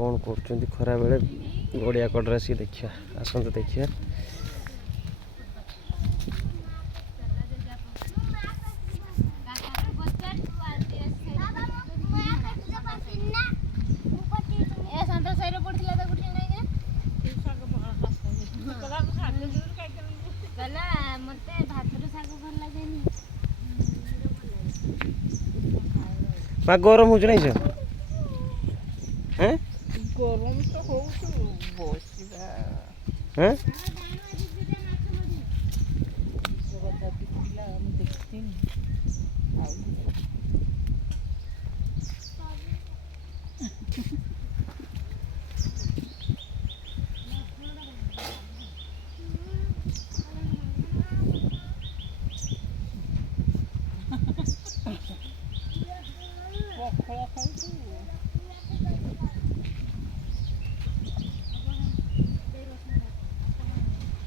कौन कर खरा बेले गड़िया कड़े आसिक देखिए आसत देखिए माँ गरम हो नहीं सर हैं गरम तो हो हैं